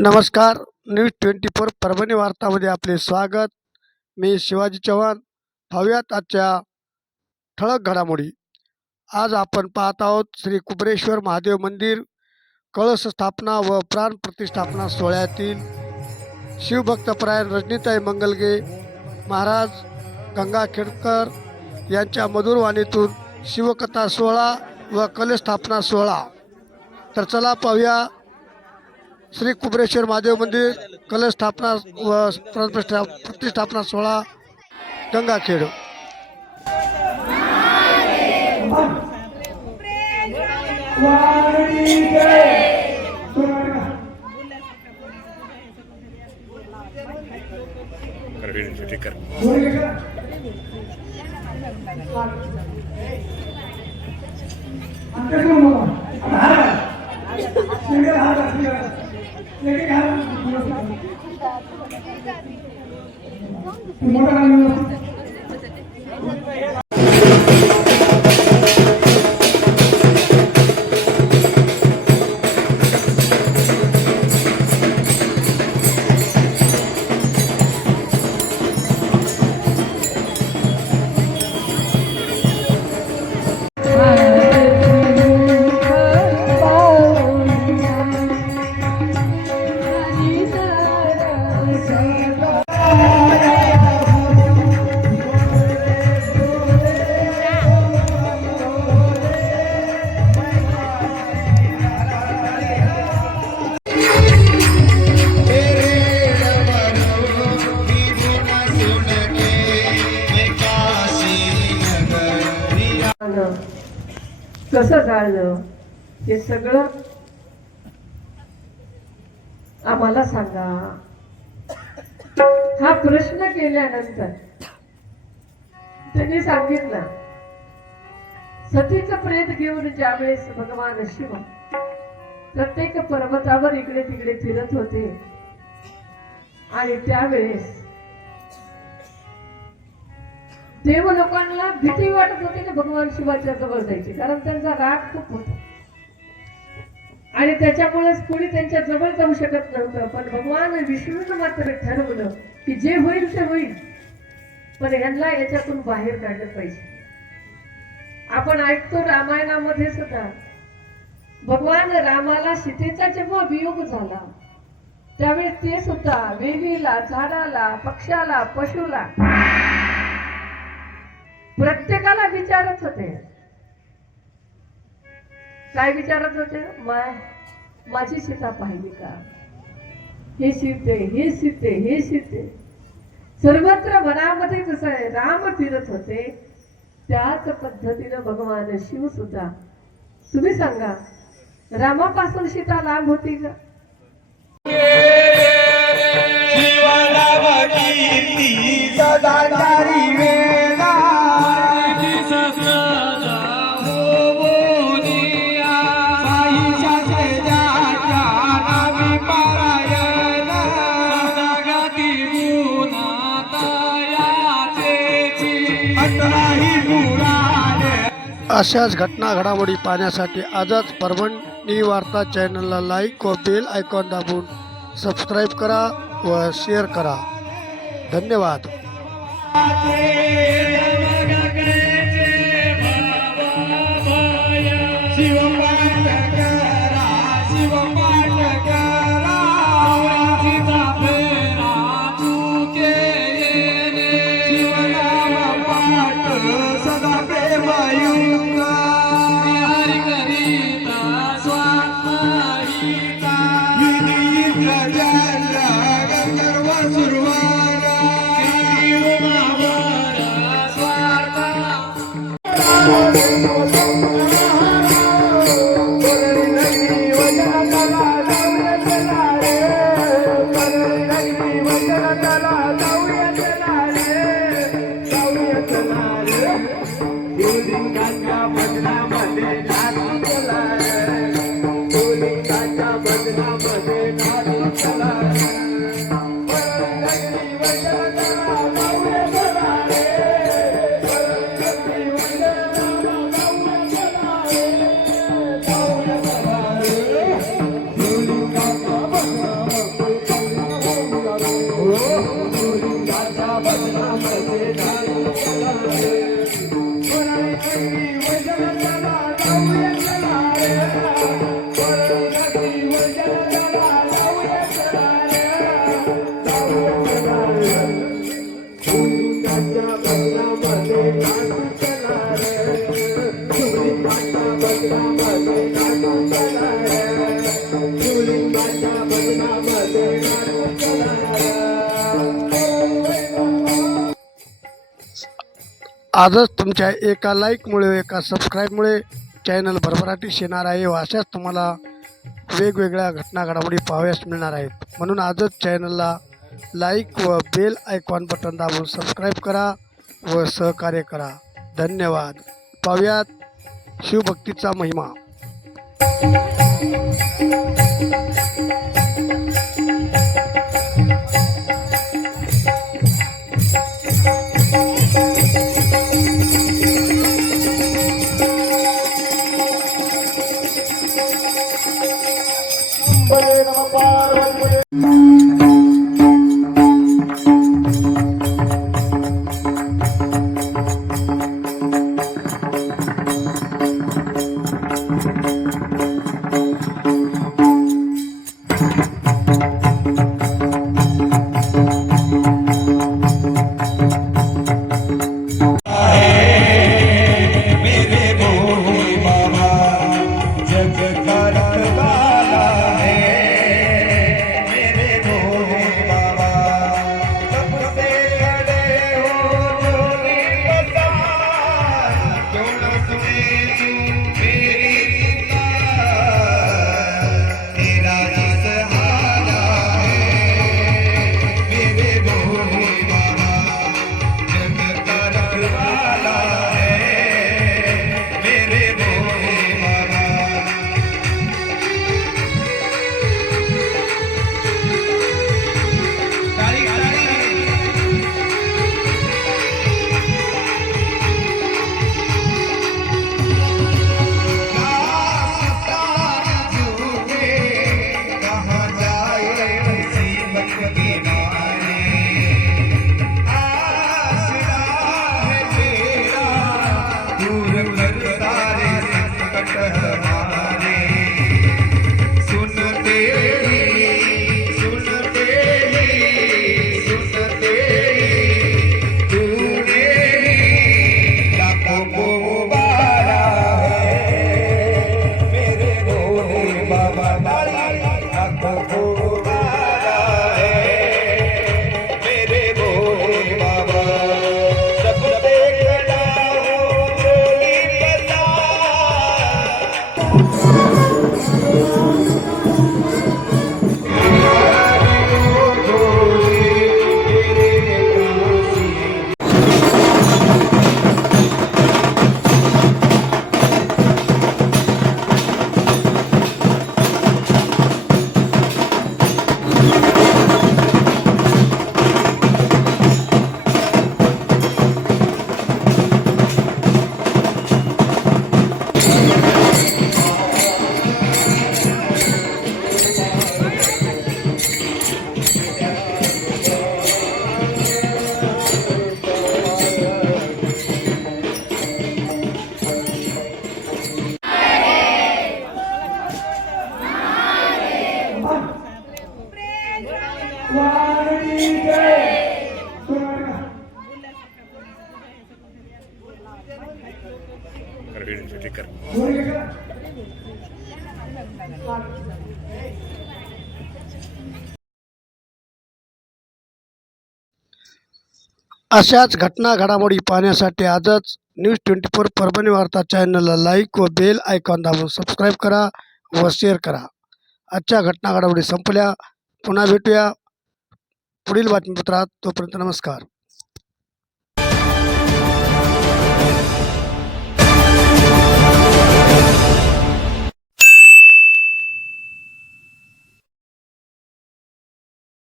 नमस्कार, न्यूज 24 परभणी वार्तामध्ये आपले स्वागत. मी शिवाजी चव्हाण. पाहूयात आजच्या ठळक घडामोडी. आज आपण पाहत आहोत श्री कुबरेश्वर महादेव मंदिर कळस स्थापना व प्राण प्रतिष्ठापना सोहळ्यातील शिवभक्तपरायण रजनीताई मंगलगे महाराज गंगाखेडकर यांच्या मधुर वाणीतून शिवकथा सोहळा व कलस्थापना सोहळा. तर चला पाहूया श्री कुबरेश्वर महादेव मंदिर कलस्थापना व प्रतिष्ठापना सोहळा गंगाखेड. कसं जाळलं हे सगळं आम्हाला सांगा. हा प्रश्न केल्यानंतर त्यांनी सांगितलं, सतीचं प्रेत घेऊन ज्यावेळेस भगवान शिव प्रत्येक पर्वतावर इकडे तिकडे फिरत होते आणि त्यावेळेस देव लोकांना भीती वाटत होती की भगवान शिवाच्या जवळ जायची, कारण त्यांचा राग खूप होता आणि त्याच्यामुळेच कोणी त्यांच्या जवळ जाऊ शकत नव्हतं. पण भगवान विष्णूने मात्र ठरवलं की जे होईल ते होईल, पण यांना याच्यातून बाहेर काढलं पाहिजे. आपण ऐकतो रामायणामध्ये सुद्धा भगवान रामाला सीतेचा जेव्हा वियोग झाला त्यावेळेस ते सुद्धा वेलीला, झाडाला, पक्षाला, पशुला प्रत्येकाला विचारत होते. काय विचारत होते? माझी सीता पाहिली का? हे सीते, हे सीते, हे सीते. सर्वत्र वनामध्ये जसं आहे राम फिरत होते त्याच पद्धतीनं भगवान शिव सुद्धा. तुम्ही सांगा, रामापासून सीता लांब होती का? अशाच घटना घडामोडी पाहण्यासाठी आजच परभणी वार्ता चॅनलला लाईक व बेल आयकॉन दाबून सबस्क्राईब करा व शेअर करा. धन्यवाद. चला आजच तुमच्या एका लाईकमुळे एका सबस्क्राईबमुळे चॅनल भरभराटीस येणार आहे व अशाच तुम्हाला वेगवेगळ्या घटना घडामोडी पाहाव्यास मिळणार आहेत. म्हणून आजच चॅनलला लाईक व बेल आयकॉन बटन दाबून सबस्क्राईब करा व सहकार्य करा. धन्यवाद. पाहूयात शिवभक्तीचा महिमा. अशाच घटना घडामोडी पाहण्यासाठी आजच न्यूज 24 परभणी वार्ता चॅनलला लाईक व बेल आयकॉन दाबून सबस्क्राईब करा व शेअर करा. आजच्या घटना घडामोडी संपल्या. पुन्हा भेटूया पुढील बातमीपत्रात. तोपर्यंत नमस्कार.